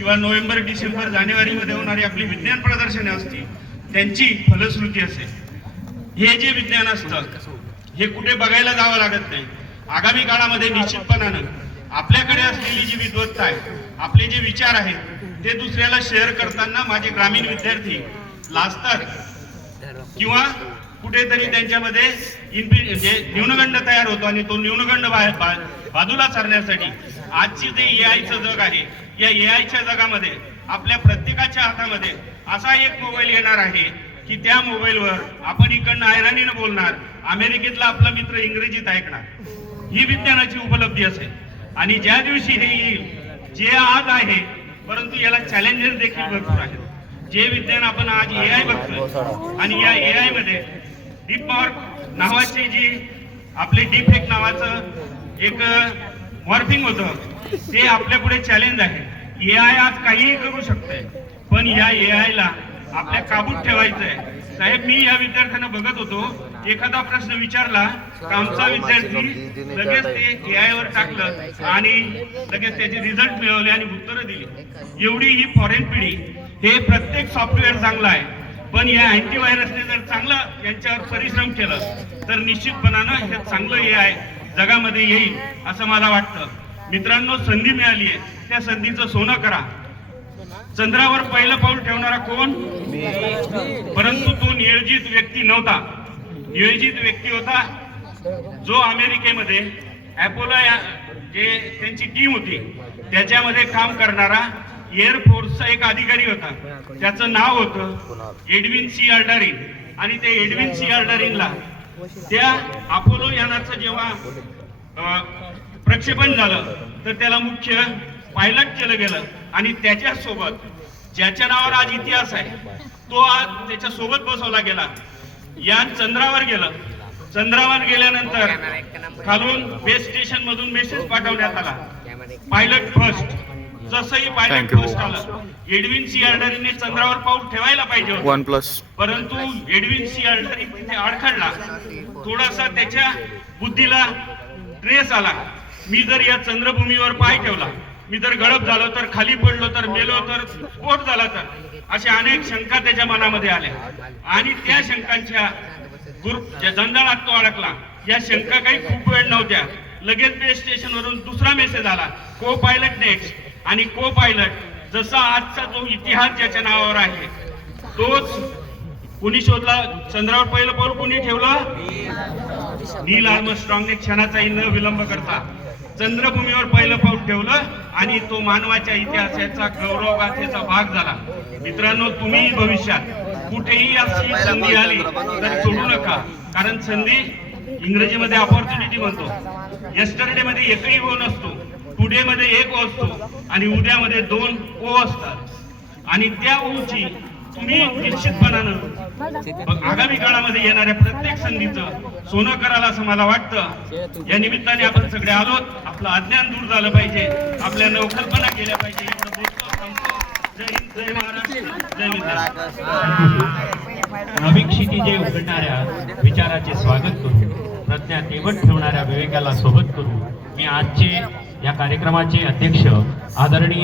किंवा November December जानेवारीमध्ये होणारी आपली विज्ञान प्रदर्शने असतील त्यांची फलश्रुती असेल. हे जे विज्ञान असतं हे कुठे बघायला जावं लागत नाही. आगामी काळामध्ये निश्चितपणानं आपल्याकडे असलेली जी विद्वत्ता आहे आपले जे विचार आहेत ते दुसऱ्याला शेअर करताना माझे ग्रामीण विद्यार्थी लाजतात किंवा कुठेतरी त्यांच्यामध्ये म्हणजे न्यूनगंड तयार होतो आणि तो न्यूनगंड बा- बाजूला सरण्यासाठी आजची जे ए आयचं जग आहे या ए आयच्या जगामध्ये आपल्या प्रत्येकाच्या हातामध्ये असा एक मोबाईल येणार आहे की त्या मोबाईलवर आपण इकडनं आयराणीनं बोलणार अमेरिकेतला आपला मित्र इंग्रजीत ऐकणार. ही विज्ञानाची उपलब्धी असेल. आणि ज्या दिवशी हे येईल जे आज आहे परंतु याला चॅलेंजेस देखील भरपूर आहेत. जे विज्ञान आपण आज ए आय बघतोय. आणि या ए आयमध्ये डीप पॉवर नावाची जी आपले डीप फेक नावाचं एक मॉर्फिंग होतं. ते आपल्या पुढे चॅलेंज आहे. ए आय आज काहीही करू शकतंय पण या ए आय ला आपल्या काबूत ठेवायचं आहे साहेब मी या विद्यार्थ्यांना बघत होतो. एखादा प्रश्न विचारला तर आमचा विद्यार्थी लगेच ते ए आय वर टाकलं आणि लगेच त्याचे रिझल्ट मिळवले आणि उत्तरं दिली. एवढी ही फॉरेन पिढी हे प्रत्येक सॉफ्टवेअर चांगलं आहे. पण या अँटीव्हायरसने जर चांगलं यांच्यावर परिश्रम केलं तर निश्चितपणानं हे चांगलं हे आहे जगामध्ये येईल असं मला वाटतं. मित्रांनो संधी मिळाली आहे. त्या संधीचं सोनं करा. चंद्रावर पहिलं पाऊल ठेवणारा कोण? परंतु तो नियोजित व्यक्ती नव्हता. नियोजित व्यक्ती होता जो अमेरिकेमध्ये अपोलो या जे त्यांची टीम होती त्याच्यामध्ये काम करणारा एअरफोर्सचा एक अधिकारी होता. त्याचं नाव होतं एडविन सी अल्डारिन आणि ते एडविन सी अल्डारिनला त्या अपोलो यानाचं जेव्हा प्रक्षेपण झालं तर त्याला मुख्य पायलट केलं गेलं. आणि त्याच्यासोबत ज्याच्या नावावर आज इतिहास आहे तो आज त्याच्या सोबत बसवला गेला. यान चंद्रावर गेलं. चंद्रावर गेल्यानंतर खालून बेस स्टेशन मधून मेसेज पाठवण्यात आला. पायलट फर्स्ट जसंही you. फर्स्ट आलं एडविन सी अर्डरीने चंद्रावर पाऊल ठेवायला पाहिजे. वन प्लस परंतु एडविन सी अल्डरी तिथे अडखडला थोडासा त्याच्या बुद्धीला ट्रेस आला. मी जर या चंद्रभूमीवर पाय ठेवला मी जर गळप झालो तर खाली पडलो तर मेलो तर स्फोट झाला तर अशा अनेक शंका त्याच्या मनामध्ये आल्या. आणि त्या शंकांच्या जंजाळात तो अडकला या शंका काही खूप वेळ नव्हत्या. लगेच बेस स्टेशन वरून दुसरा मेसेज आला. को पायलट नेक्स्ट आणि को पायलट जसा आजचा जो इतिहास ज्याच्या नावावर आहे तोच कुणी शोधला? चंद्रावर पहिलं पाऊल कुणी ठेवलं? नील आर्मस्ट्रॉंगने क्षणाचाही न विलंब करता चंद्रभूमीवर पहिलं पाऊल ठेवलं आणि तो मानवाच्या इतिहासाचा गौरवगाथेचा भाग झाला. मित्रांनो तुम्ही भविष्यात कुठेही अशी संधी आली तर सोडू नका. कारण संधी इंग्रजीमध्ये ऑपॉर्च्युनिटी म्हणतो. यस्टरडे मध्ये एकही ओ नसतो. टुडे मध्ये एक ओ असतो आणि उद्यामध्ये दोन ओ असतात. आणि त्या ओची तुम्ही निश्चितपणानं आगामी काळामध्ये येणाऱ्या प्रत्येक संधीचं सोनं कराल असं मला वाटतं. या निमित्ताने आपण सगळे आलोत. आपलं अज्ञान दूर झालं पाहिजे. आपल्या नवकल्पना केल्या पाहिजे. एवढं नवीन क्षितिजे उघडणाऱ्या विचाराचे स्वागत करू. प्रज्ञा तेवट ठेवणाऱ्या विवेकाला सोबत करू. मी आजचे या कार्यक्रमाचे अध्यक्ष आदरणीय